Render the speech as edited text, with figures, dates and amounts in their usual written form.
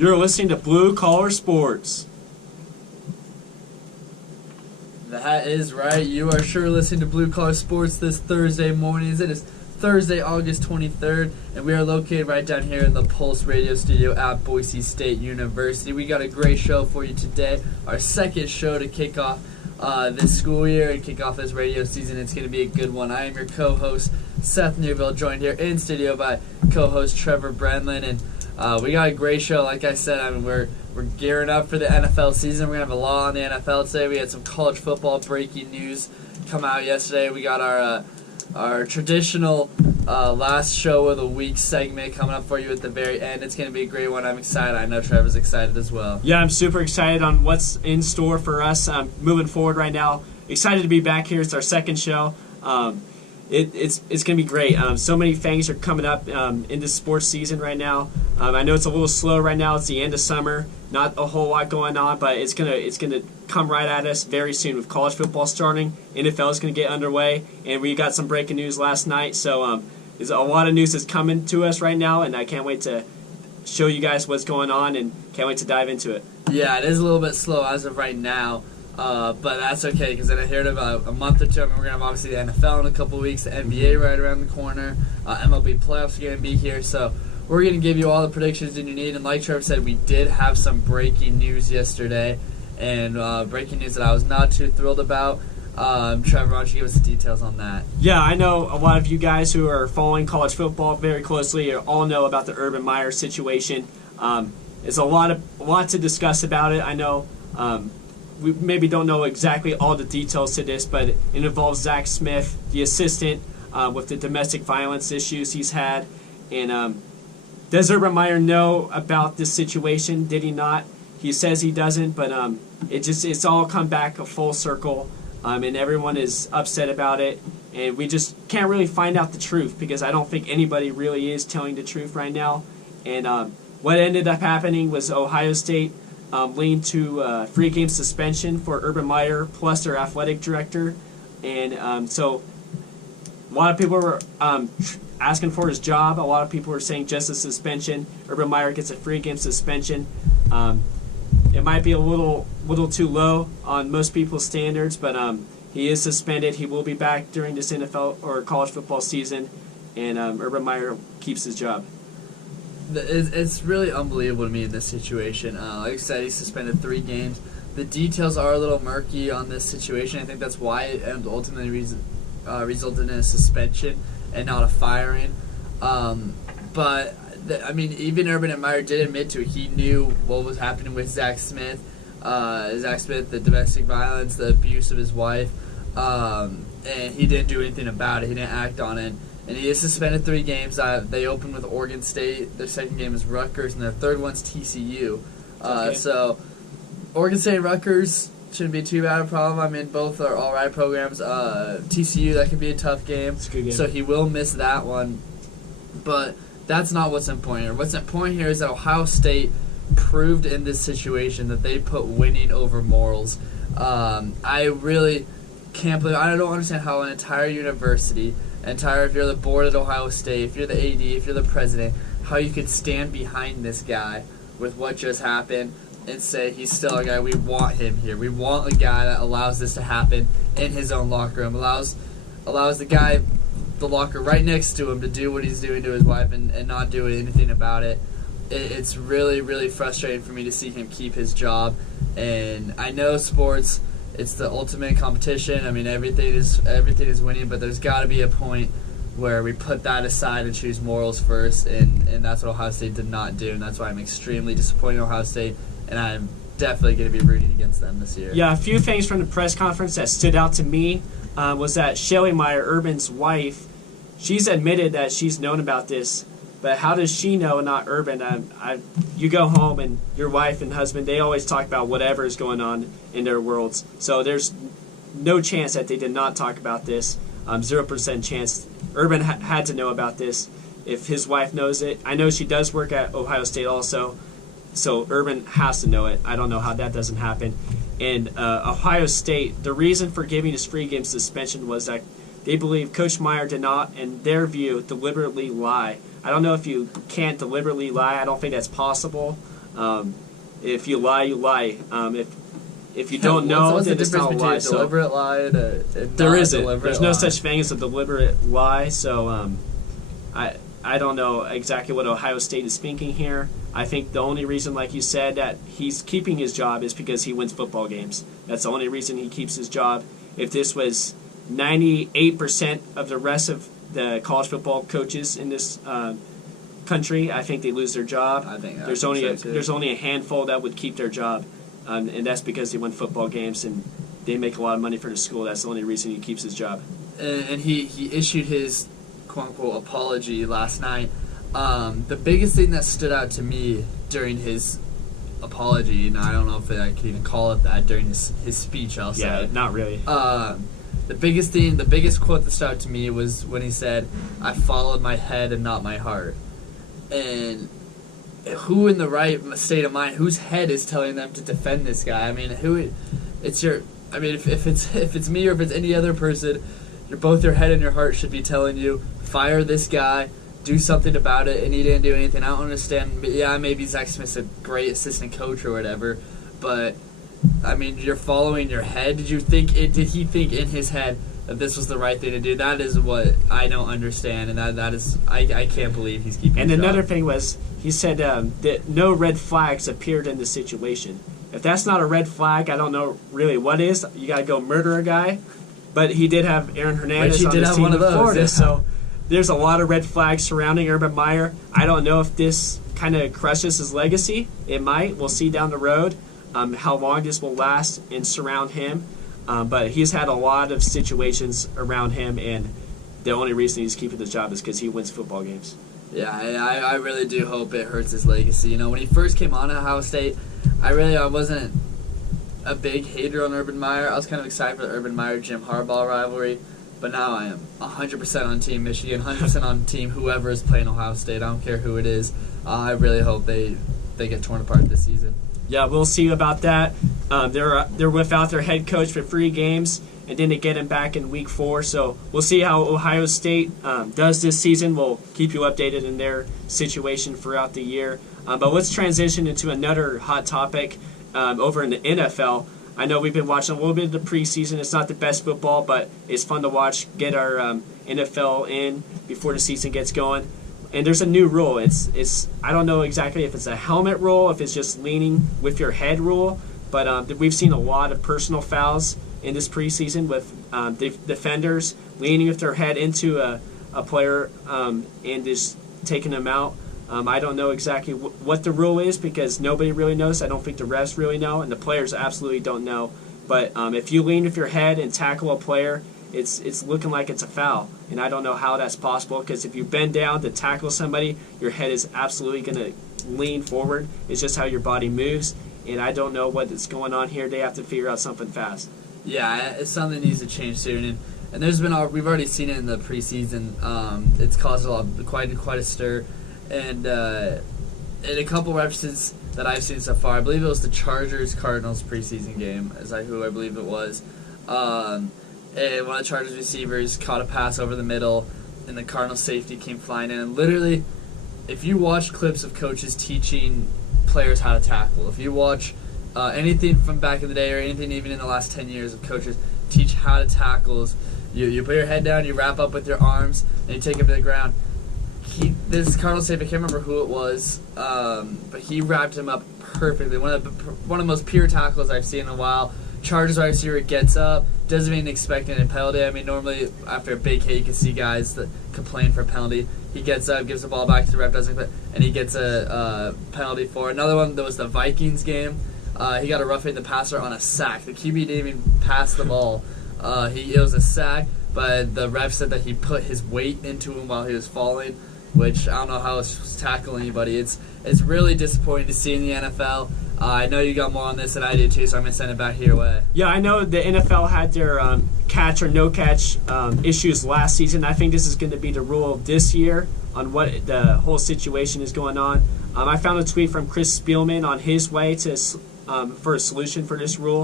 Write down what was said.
You're listening to Blue Collar Sports. That is right. You are sure listening to Blue Collar Sports this Thursday morning. It is Thursday, August 23rd, and we are located right down here in the Pulse Radio Studio at Boise State University. We got a great show for you today. Our second show to kick off this school year and kick off this radio season. It's going to be a good one. I am your co-host, Seth Newville, joined here in studio by co-host Trevor Brenlin, and we got a great show. Like I said, I mean, we're gearing up for the NFL season. We're going to have a lot on the NFL today. We had some college football breaking news come out yesterday. We got our traditional last show of the week segment coming up for you at the very end. It's going to be a great one. I'm excited. I know Trevor's excited as well. Yeah, I'm super excited on what's in store for us moving forward right now. Excited to be back here. It's our second show. It's going to be great. So many things are coming up in this sports season right now. I know it's a little slow right now. It's the end of summer. Not a whole lot going on, but it's gonna come right at us very soon with college football starting. NFL is going to get underway, and we got some breaking news last night. So there's a lot of news that's coming to us right now, and I can't wait to show you guys what's going on, and can't wait to dive into it. Yeah, it is a little bit slow as of right now. But that's okay, because then I heard about a month or two. I mean, we're going to have obviously the NFL in a couple of weeks, the NBA right around the corner, MLB playoffs are going to be here, so we're going to give you all the predictions that you need. And like Trevor said, we did have some breaking news yesterday, and breaking news that I was not too thrilled about. Trevor, why don't you give us the details on that? Yeah, I know a lot of you guys who are following college football very closely all know about the Urban Meyer situation. There's a lot to discuss about it. I know we maybe don't know exactly all the details to this, but it involves Zach Smith, the assistant, with the domestic violence issues he's had. And does Urban Meyer know about this situation? Did he not? He says he doesn't, but it's all come back a full circle, and everyone is upset about it. And we just can't really find out the truth, because I don't think anybody really is telling the truth right now. And what ended up happening was Ohio State leaned to free game suspension for Urban Meyer plus their athletic director. And so a lot of people were asking for his job. A lot of people were saying just a suspension. Urban Meyer gets a free game suspension. It might be a little too low on most people's standards, but he is suspended. He will be back during this NFL or college football season, and Urban Meyer keeps his job. It's really unbelievable to me in this situation. Like I said, he's suspended 3 games. The details are a little murky on this situation. I think that's why it ultimately resulted in a suspension and not a firing. But I mean, even Urban Meyer did admit to it. He knew what was happening with Zach Smith. The domestic violence, the abuse of his wife, and he didn't do anything about it. He didn't act on it. And he is suspended 3 games. They opened with Oregon State. Their second game is Rutgers, and their third one's TCU. Okay. So Oregon State and Rutgers shouldn't be too bad a problem. I mean, both are all right programs. TCU, that could be a tough game. It's a good game. So he will miss that one. But that's not what's important here. What's important here is that Ohio State proved in this situation that they put winning over morals. I really can't believe. I don't understand how an entire university, if you're the board at Ohio State, if you're the AD, if you're the president, how you could stand behind this guy with what just happened and say he's still a guy. We want him here. We want a guy that allows this to happen in his own locker room, allows the guy, the locker right next to him, to do what he's doing to his wife and not do anything about it. It's really, really frustrating for me to see him keep his job. And I know sports, it's the ultimate competition. I mean, everything is winning, but there's got to be a point where we put that aside and choose morals first, and that's what Ohio State did not do, and that's why I'm extremely disappointed in Ohio State, and I'm definitely going to be rooting against them this year. Yeah, a few things from the press conference that stood out to me was that Shelly Meyer, Urban's wife, she's admitted that she's known about this, but how does she know and not Urban? You go home and your wife and husband, they always talk about whatever is going on in their worlds. So there's no chance that they did not talk about this. 0% chance. Urban had to know about this if his wife knows it. I know she does work at Ohio State also, so Urban has to know it. I don't know how that doesn't happen. And Ohio State, the reason for giving his free game suspension was that they believe Coach Meyer did not, in their view, deliberately lie. I don't know if you can't deliberately lie. I don't think that's possible. If you lie, you lie. If you don't know, what's then the it's not a difference lie. between a So deliberate lie and there not isn't. deliberate There's no lie? such thing as a deliberate lie. So I don't know exactly what Ohio State is thinking here. I think the only reason, like you said, that he's keeping his job is because he wins football games. That's the only reason he keeps his job. If this was 98% of the rest of the college football coaches in this country, I think they lose their job. There's only a handful that would keep their job, and that's because they win football games and they make a lot of money for the school. That's the only reason he keeps his job. And he issued his quote-unquote apology last night. The biggest thing that stood out to me during his apology, and I don't know if I can even call it that, during his speech, I'll say. Yeah, not really. The biggest quote that stood out to me was when he said, "I followed my head and not my heart." And who in the right state of mind, whose head is telling them to defend this guy? I mean, if it's me or if it's any other person, both your head and your heart should be telling you, fire this guy, do something about it, and he didn't do anything. I don't understand. Yeah, maybe Zach Smith's a great assistant coach or whatever, but I mean, you're following your head. Did he think in his head that this was the right thing to do? That is what I don't understand, and that is I can't believe he's keeping. And his another job. thing was he said that no red flags appeared in the situation. If that's not a red flag, I don't know really what is. You got to go murder a guy. But he did have Aaron Hernandez on his team in Florida, so there's a lot of red flags surrounding Urban Meyer. I don't know if this kind of crushes his legacy. It might. We'll see down the road how long this will last and surround him. But he's had a lot of situations around him, and the only reason he's keeping his job is because he wins football games. Yeah, I really do hope it hurts his legacy. You know, when he first came on at Ohio State, I wasn't a big hater on Urban Meyer. I was kind of excited for the Urban Meyer-Jim Harbaugh rivalry, but now I am 100% on Team Michigan, 100% on Team whoever is playing Ohio State. I don't care who it is. I really hope they get torn apart this season. Yeah, we'll see about that. They're without their head coach for 3 games, and then they get him back in Week 4. So we'll see how Ohio State does this season. We'll keep you updated in their situation throughout the year. But let's transition into another hot topic. Over in the NFL, I know we've been watching a little bit of the preseason. It's not the best football, but it's fun to watch. Get our NFL in before the season gets going. And there's a new rule. It's I don't know exactly if it's a helmet rule, if it's just leaning with your head rule, but we've seen a lot of personal fouls in this preseason with defenders leaning with their head into a player and just taking them out. I don't know exactly what the rule is because nobody really knows. I don't think the refs really know, and the players absolutely don't know. But if you lean with your head and tackle a player, it's looking like it's a foul. And I don't know how that's possible because if you bend down to tackle somebody, your head is absolutely going to lean forward. It's just how your body moves, and I don't know what is going on here. They have to figure out something fast. Yeah, it's something that needs to change soon. And there's been we've already seen it in the preseason. It's caused quite a stir. And in a couple references that I've seen so far, I believe it was the Chargers-Cardinals preseason game, who I believe it was. And one of the Chargers receivers caught a pass over the middle, and the Cardinals safety came flying in. And literally, if you watch clips of coaches teaching players how to tackle, if you watch anything from back in the day or anything even in the last 10 years of coaches teach how to tackle, you put your head down, you wrap up with your arms, and you take it to the ground. This Cardinals safety, I can't remember who it was, but he wrapped him up perfectly. One of the most pure tackles I've seen in a while. Chargers wide receiver gets up, doesn't even expect any penalty. I mean, normally after a big hit, you can see guys that complain for a penalty. He gets up, gives the ball back to the ref, and he gets a penalty for it. Another one that was the Vikings game. He got a roughing the passer on a sack. The QB didn't even pass the ball. It was a sack, but the ref said that he put his weight into him while he was falling, which I don't know how it's tackling anybody. It's really disappointing to see in the NFL. I know you got more on this than I did too, so I'm going to send it back your way. Yeah, I know the NFL had their catch or no catch issues last season. I think this is going to be the rule this year on what the whole situation is going on. I found a tweet from Chris Spielman on his way to for a solution for this rule.